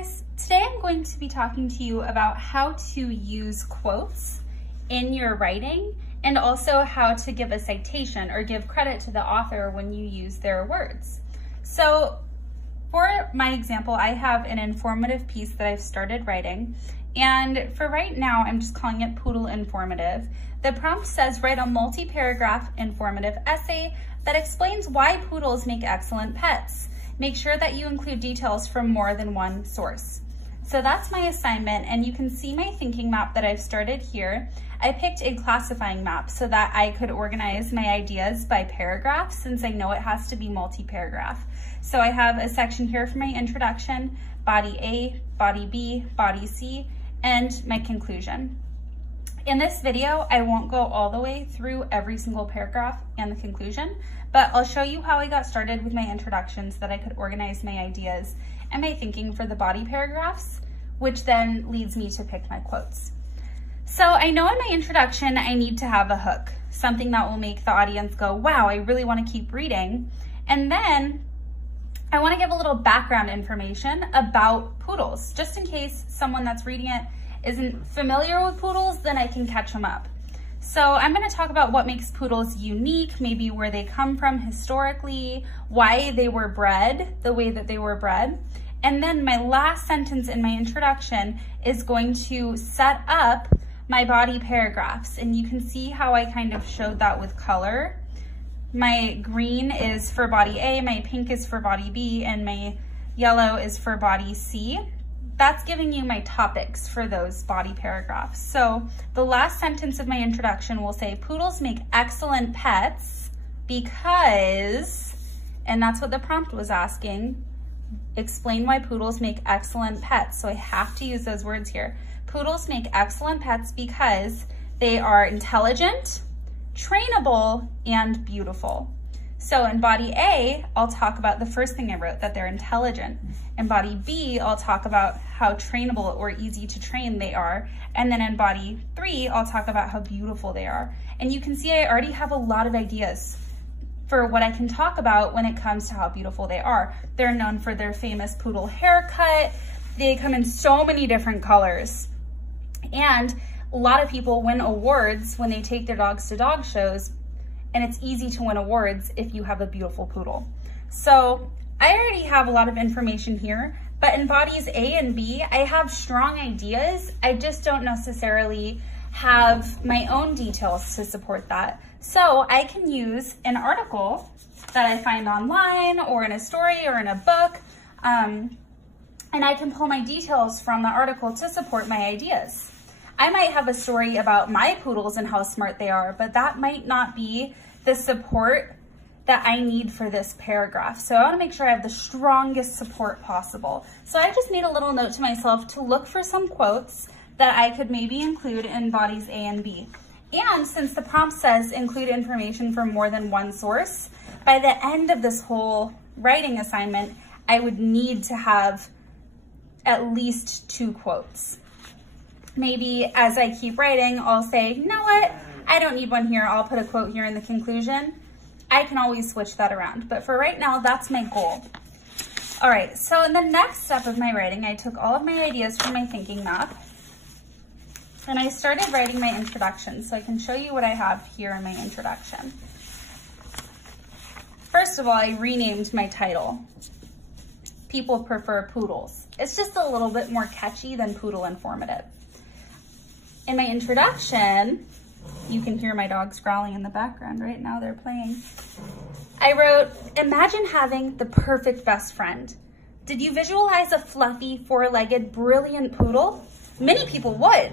guys, today I'm going to be talking to you about how to use quotes in your writing and also how to give a citation or give credit to the author when you use their words. So for my example, I have an informative piece that I've started writing, and for right now, I'm just calling it Poodle Informative. The prompt says, write a multi-paragraph informative essay that explains why poodles make excellent pets. Make sure that you include details from more than one source. So that's my assignment, and you can see my thinking map that I've started here. I picked a classifying map so that I could organize my ideas by paragraph, since I know it has to be multi-paragraph. So I have a section here for my introduction, body A, body B, body C, and my conclusion. In this video, I won't go all the way through every single paragraph and the conclusion, but I'll show you how I got started with my introduction so that I could organize my ideas and my thinking for the body paragraphs, which then leads me to pick my quotes. So I know in my introduction, I need to have a hook, something that will make the audience go, wow, I really want to keep reading. And then I want to give a little background information about poodles, just in case someone that's reading it isn't familiar with poodles, then I can catch them up. So I'm going to talk about what makes poodles unique, maybe where they come from historically, why they were bred the way that they were bred. And then my last sentence in my introduction is going to set up my body paragraphs. And you can see how I kind of showed that with color. My green is for body A, my pink is for body B, and my yellow is for body C. That's giving you my topics for those body paragraphs. So the last sentence of my introduction will say, poodles make excellent pets because, and that's what the prompt was asking, explain why poodles make excellent pets. So I have to use those words here. Poodles make excellent pets because they are intelligent, trainable, and beautiful. So in body A, I'll talk about the first thing I wrote, that they're intelligent. In body B, I'll talk about how trainable or easy to train they are. And then in body 3, I'll talk about how beautiful they are. And you can see I already have a lot of ideas for what I can talk about when it comes to how beautiful they are. They're known for their famous poodle haircut. They come in so many different colors. And a lot of people win awards when they take their dogs to dog shows, and it's easy to win awards if you have a beautiful poodle. So I already have a lot of information here, but in bodies A and B, I have strong ideas. I just don't necessarily have my own details to support that. So I can use an article that I find online or in a story or in a book, and I can pull my details from the article to support my ideas. I might have a story about my poodles and how smart they are, but that might not be the support that I need for this paragraph. So I want to make sure I have the strongest support possible. So I just made a little note to myself to look for some quotes that I could maybe include in bodies A and B. And since the prompt says include information from more than one source, by the end of this whole writing assignment, I would need to have at least 2 quotes. Maybe as I keep writing, I'll say, you know what? I don't need one here. I'll put a quote here in the conclusion. I can always switch that around. But for right now, that's my goal. All right, so in the next step of my writing, I took all of my ideas from my thinking map and I started writing my introduction. So I can show you what I have here in my introduction. First of all, I renamed my title. People prefer poodles. It's just a little bit more catchy than Poodle Informative. In my introduction, you can hear my dogs growling in the background right now, they're playing. I wrote, imagine having the perfect best friend. Did you visualize a fluffy, 4-legged, brilliant poodle? Many people would.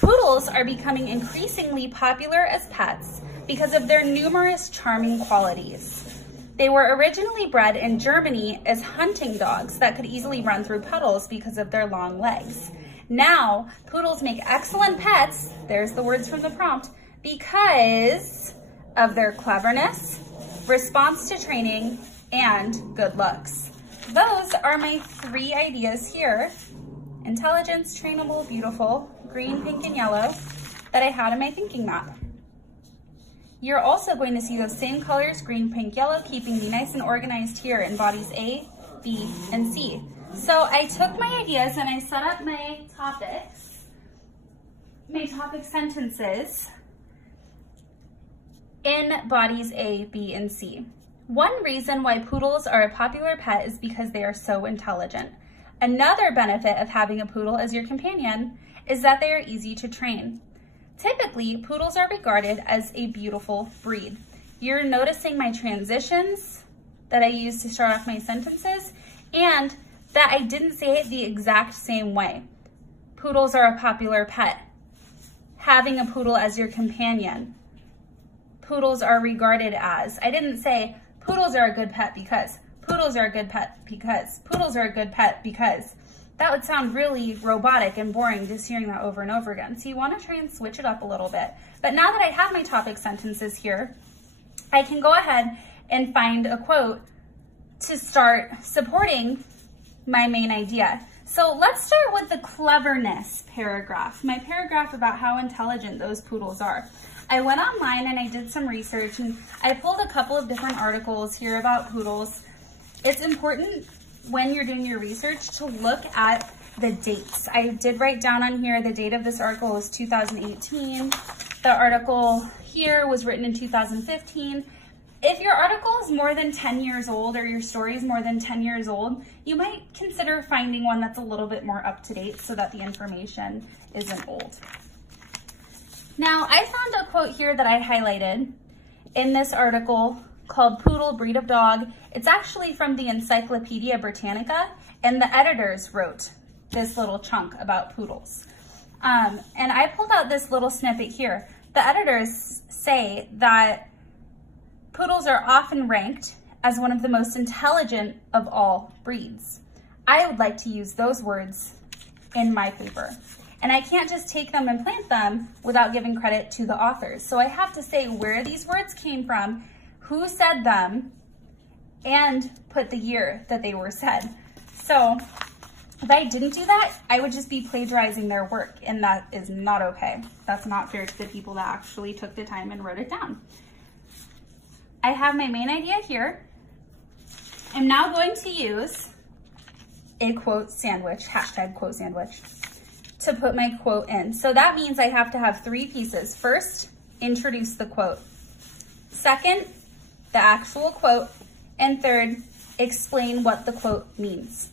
Poodles are becoming increasingly popular as pets because of their numerous charming qualities. They were originally bred in Germany as hunting dogs that could easily run through puddles because of their long legs. Now, poodles make excellent pets, there's the words from the prompt, because of their cleverness, response to training, and good looks. Those are my 3 ideas here. Intelligence, trainable, beautiful, green, pink, and yellow that I had in my thinking map. You're also going to see those same colors, green, pink, yellow, keeping me nice and organized here in bodies A, B, and C. So I took my ideas and I set up my topic sentences in bodies A, B, and C. One reason why poodles are a popular pet is because they are so intelligent. Another benefit of having a poodle as your companion is that they are easy to train. Typically, poodles are regarded as a beautiful breed. You're noticing my transitions that I use to start off my sentences, and that I didn't say it the exact same way. Poodles are a popular pet. Having a poodle as your companion. Poodles are regarded as. I didn't say poodles are a good pet because. Poodles are a good pet because. Poodles are a good pet because. That would sound really robotic and boring just hearing that over and over again. So you want to try and switch it up a little bit. But now that I have my topic sentences here, I can go ahead and find a quote to start supporting my main idea. So let's start with the cleverness paragraph, my paragraph about how intelligent those poodles are. I went online and I did some research and I pulled a couple of different articles here about poodles. It's important when you're doing your research to look at the dates. I did write down on here the date of this article was 2018. The article here was written in 2015. If your article is more than 10 years old or your story is more than 10 years old, you might consider finding one that's a little bit more up to date so that the information isn't old. Now, I found a quote here that I highlighted in this article called Poodle Breed of Dog. It's actually from the Encyclopedia Britannica, and the editors wrote this little chunk about poodles. And I pulled out this little snippet here. The editors say that poodles are often ranked as one of the most intelligent of all breeds. I would like to use those words in my paper. And I can't just take them and plant them without giving credit to the authors. So I have to say where these words came from, who said them, and put the year that they were said. So if I didn't do that, I would just be plagiarizing their work, and that is not okay. That's not fair to the people that actually took the time and wrote it down. I have my main idea here. I'm now going to use a quote sandwich, hashtag quote sandwich, to put my quote in. So that means I have to have three pieces. First, introduce the quote. Second, the actual quote. And third, explain what the quote means.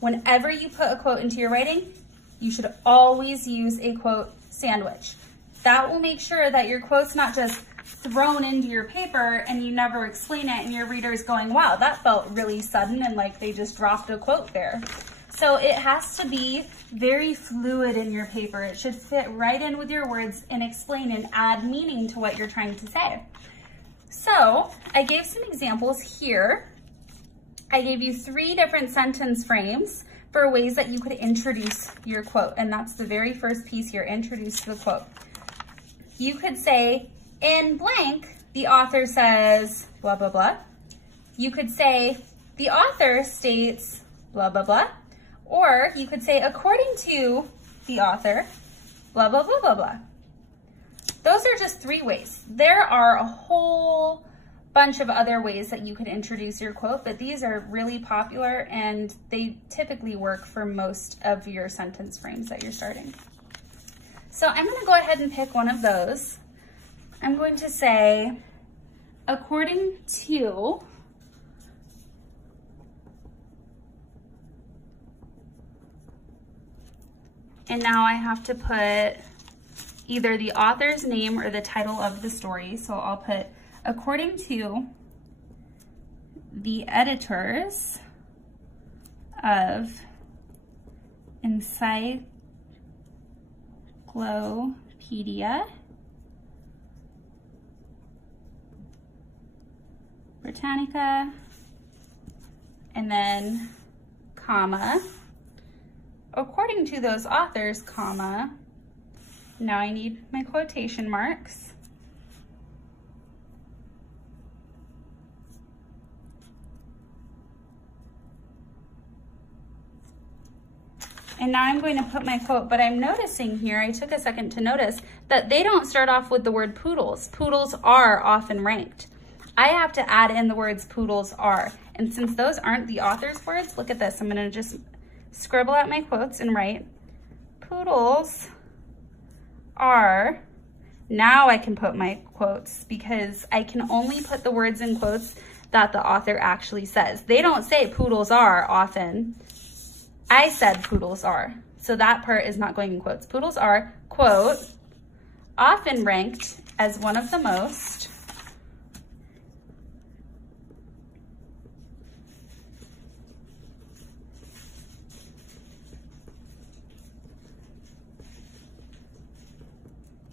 Whenever you put a quote into your writing, you should always use a quote sandwich. That will make sure that your quote's not just thrown into your paper and you never explain it and your reader's going, wow, that felt really sudden and like they just dropped a quote there. So it has to be very fluid in your paper. It should fit right in with your words and explain and add meaning to what you're trying to say. So I gave some examples here. I gave you 3 different sentence frames for ways that you could introduce your quote. And that's the very first piece here, introduce the quote. You could say, in blank, the author says, blah, blah, blah. You could say, the author states, blah, blah, blah. Or you could say, according to the author, blah, blah, blah, blah, blah. Those are just 3 ways. There are a whole bunch of other ways that you could introduce your quote, but these are really popular and they typically work for most of your sentence frames that you're starting. So I'm going to go ahead and pick one of those. I'm going to say, according to and now I have to put either the author's name or the title of the story. So I'll put, according to the editors of Encyclopedia Britannica, and then comma, according to those authors, comma, now I need my quotation marks. And now I'm going to put my quote, but I'm noticing here, I took a second to notice that they don't start off with the word poodles. Poodles are often ranked. I have to add in the words poodles are. And since those aren't the author's words, look at this. I'm gonna just scribble out my quotes and write, poodles are, now I can put my quotes because I can only put the words in quotes that the author actually says. They don't say poodles are often. I said poodles are. So that part is not going in quotes. Poodles are, quote, often ranked as one of the most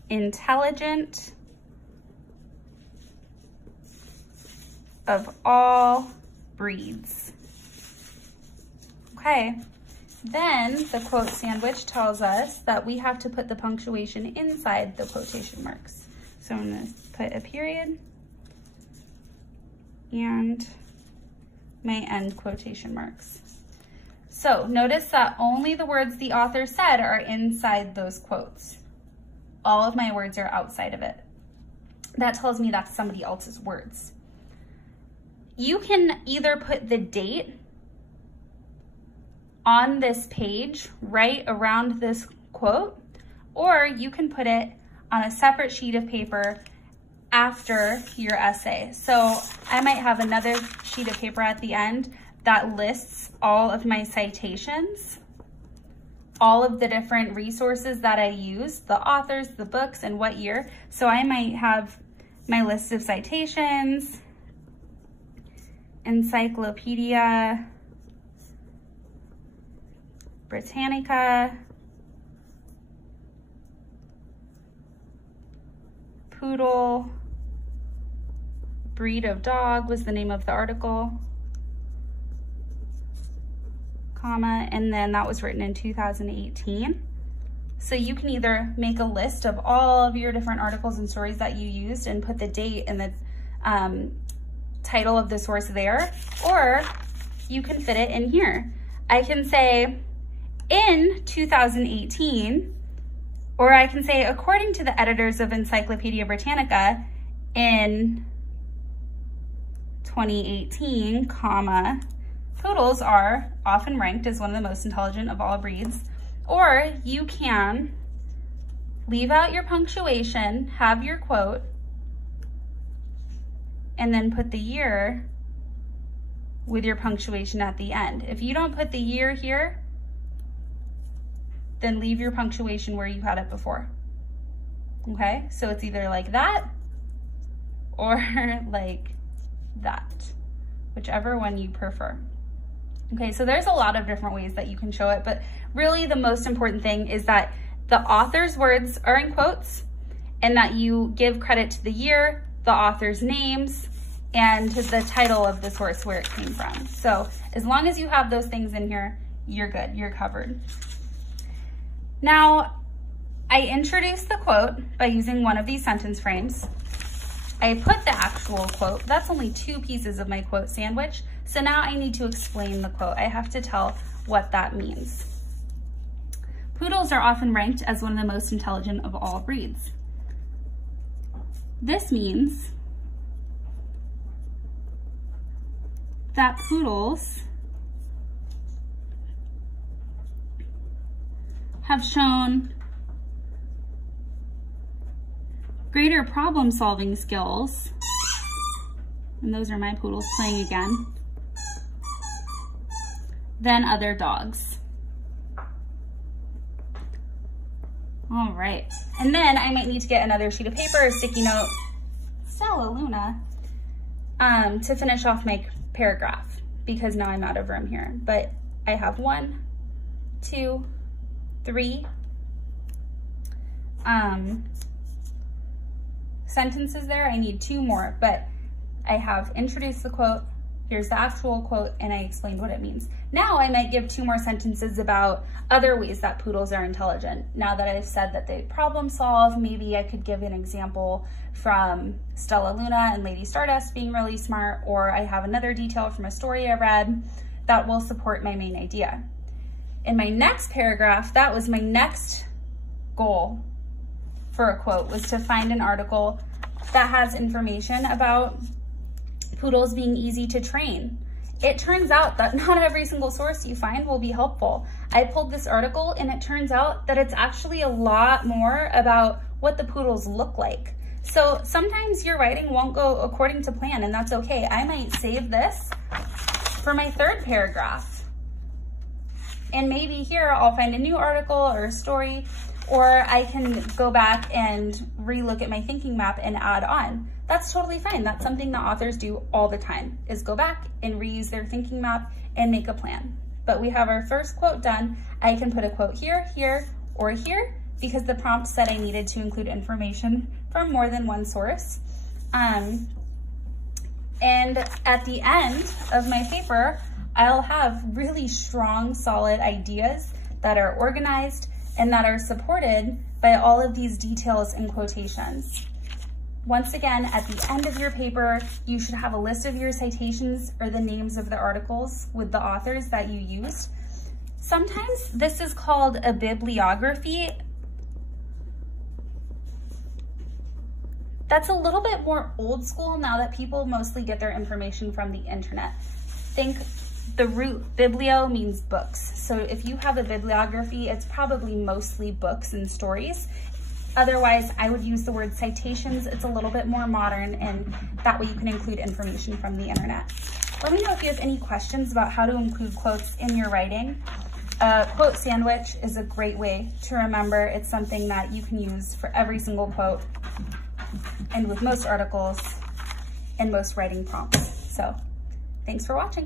intelligent of all breeds. Okay, then the quote sandwich tells us that we have to put the punctuation inside the quotation marks. So I'm going to put a period and my end quotation marks. So notice that only the words the author said are inside those quotes. All of my words are outside of it. That tells me that's somebody else's words. You can either put the date on this page right around this quote, or you can put it on a separate sheet of paper after your essay. So I might have another sheet of paper at the end that lists all of my citations, all of the different resources that I use, the authors, the books, and what year. So I might have my list of citations, Encyclopedia Britannica, poodle, breed of dog was the name of the article, comma, and then that was written in 2018. So you can either make a list of all of your different articles and stories that you used and put the date and the title of the source there, or you can fit it in here. I can say in 2018, or I can say according to the editors of Encyclopedia Britannica in 2018, comma, poodles are often ranked as one of the most intelligent of all breeds. Or you can leave out your punctuation, have your quote, and then put the year with your punctuation at the end. If you don't put the year here, then leave your punctuation where you had it before. Okay, so it's either like that or like that, whichever one you prefer. Okay, so there's a lot of different ways that you can show it, but really the most important thing is that the author's words are in quotes and that you give credit to the year, the author's names, and to the title of the source where it came from. So as long as you have those things in here, you're good, you're covered. Now, I introduced the quote by using one of these sentence frames. I put the actual quote. That's only 2 pieces of my quote sandwich. So now I need to explain the quote. I have to tell what that means. Poodles are often ranked as one of the most intelligent of all breeds. This means that poodles have shown greater problem-solving skills, and those are my poodles playing again, than other dogs. All right, and then I might need to get another sheet of paper, a sticky note, Stella Luna, to finish off my paragraph, because now I'm out of room here. But I have 1, 2, 3 sentences there. I need 2 more, but I have introduced the quote, here's the actual quote, and I explained what it means. Now I might give 2 more sentences about other ways that poodles are intelligent. Now that I've said that they problem solve, maybe I could give an example from Stella Luna and Lady Stardust being really smart, or I have another detail from a story I read that will support my main idea. In my next paragraph, that was my next goal for a quote, was to find an article that has information about poodles being easy to train it turns out that not every single source you find will be helpful. I pulled this article and it turns out that it's actually a lot more about what the poodles look like. So sometimes your writing won't go according to plan, and that's okay. I might save this for my third paragraph. And maybe here I'll find a new article or a story, or I can go back and relook at my thinking map and add on. That's totally fine. That's something that authors do all the time, is go back and reuse their thinking map and make a plan. But we have our first quote done. I can put a quote here, here, or here, because the prompt said I needed to include information from more than one source. And at the end of my paper, I'll have really strong, solid ideas that are organized and that are supported by all of these details and quotations. Once again, at the end of your paper, you should have a list of your citations or the names of the articles with the authors that you used. Sometimes this is called a bibliography. That's a little bit more old school now that people mostly get their information from the internet. Think the root biblio means books. So if you have a bibliography, it's probably mostly books and stories. Otherwise, I would use the word citations. It's a little bit more modern, and that way you can include information from the internet. Let me know if you have any questions about how to include quotes in your writing. Quote sandwich is a great way to remember. It's something that you can use for every single quote and with most articles and most writing prompts. So thanks for watching.